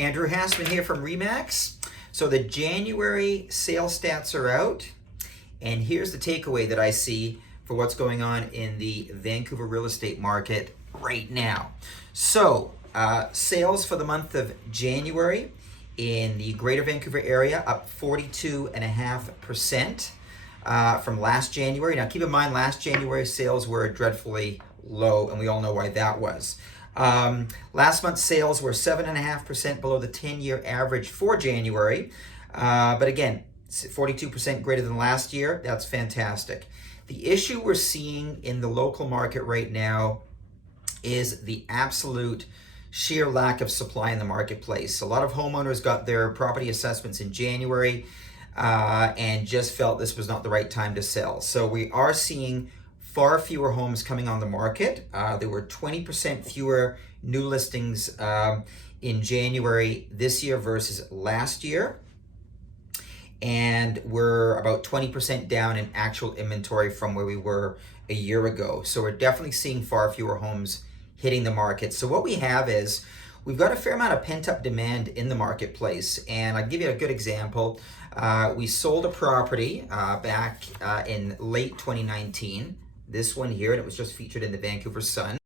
Andrew Hasman here from RE/MAX. So the January sales stats are out, and here's the takeaway that I see for what's going on in the Vancouver real estate market right now. So sales for the month of January in the Greater Vancouver area up 42.5% from last January. Now keep in mind, last January sales were dreadfully low, and we all know why that was. Last month's sales were 7.5% below the 10-year average for January. But again, 42% greater than last year. That's fantastic. The issue we're seeing in the local market right now is the absolute sheer lack of supply in the marketplace. A lot of homeowners got their property assessments in January and just felt this was not the right time to sell. So we are seeing far fewer homes coming on the market. There were 20% fewer new listings in January this year versus last year. And we're about 20% down in actual inventory from where we were a year ago. So we're definitely seeing far fewer homes hitting the market. So what we have is we've got a fair amount of pent-up demand in the marketplace. And I'll give you a good example. We sold a property back in late 2019. This one here, and it was just featured in the Vancouver Sun.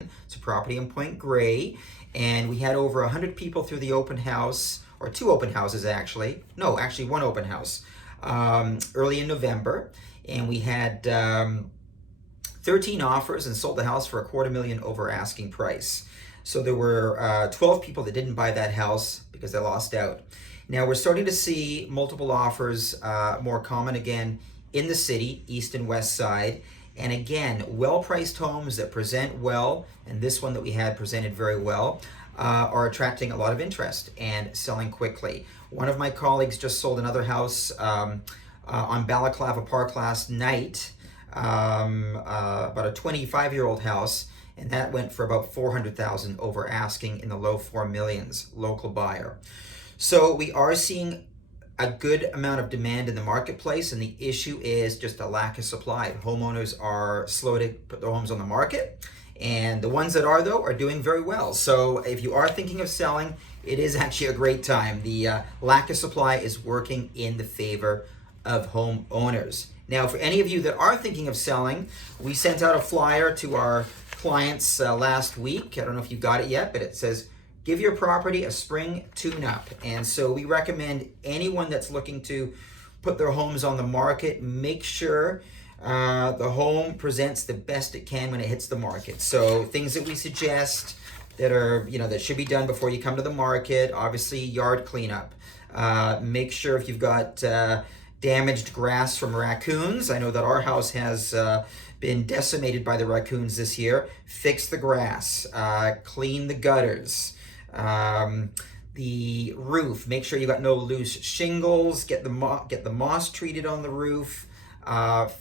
It's a property in Point Grey, and we had over 100 people through the open house, or two open houses actually. No, actually one open house early in November, and we had 13 offers and sold the house for $250,000 over asking price. So there were 12 people that didn't buy that house because they lost out. Now we're starting to see multiple offers more common again in the city, east and west side. And again, well-priced homes that present well, and this one that we had presented very well, are attracting a lot of interest and selling quickly. One of my colleagues just sold another house on Balaclava Park last night, about a 25-year-old house, and that went for about $400,000 over asking in the low $4 millions, local buyer. So we are seeing a good amount of demand in the marketplace, and the issue is just a lack of supply. Homeowners are slow to put their homes on the market, and the ones that are, though, are doing very well. So if you are thinking of selling, it is actually a great time. The lack of supply is working in the favor of homeowners. Now, for any of you that are thinking of selling, we sent out a flyer to our clients last week. I don't know if you got it yet, but it says, give your property a spring tune-up. And so we recommend anyone that's looking to put their homes on the market, make sure the home presents the best it can when it hits the market. So things that we suggest that are, that should be done before you come to the market, obviously yard cleanup. Make sure if you've got damaged grass from raccoons. I know that our house has been decimated by the raccoons this year. Fix the grass, clean the gutters. The roof, make sure you got no loose shingles, get the moss treated on the roof.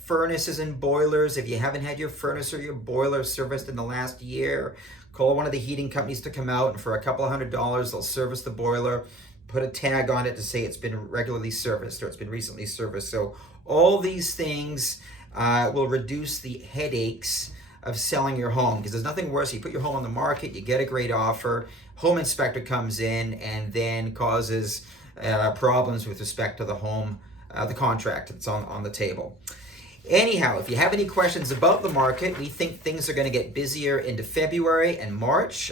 Furnaces and boilers, if you haven't had your furnace or your boiler serviced in the last year, call one of the heating companies to come out, and for a couple of $100 they'll service the boiler, put a tag on it to say it's been regularly serviced or it's been recently serviced. So all these things will reduce the headaches of selling your home, because there's nothing worse. You put your home on the market, you get a great offer, home inspector comes in and then causes problems with respect to the home, the contract that's on the table. Anyhow, if you have any questions about the market, we think things are going to get busier into February and March.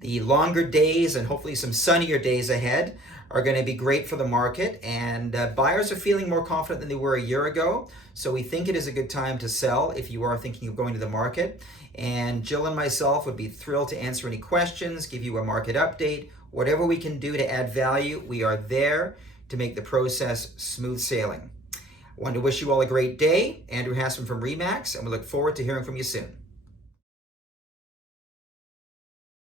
The longer days and hopefully some sunnier days ahead are going to be great for the market, and buyers are feeling more confident than they were a year ago. So we think it is a good time to sell if you are thinking of going to the market. And Jill and myself would be thrilled to answer any questions, give you a market update, whatever we can do to add value. We are there to make the process smooth sailing. I want to wish you all a great day. Andrew Hasman from RE/MAX, and we look forward to hearing from you soon.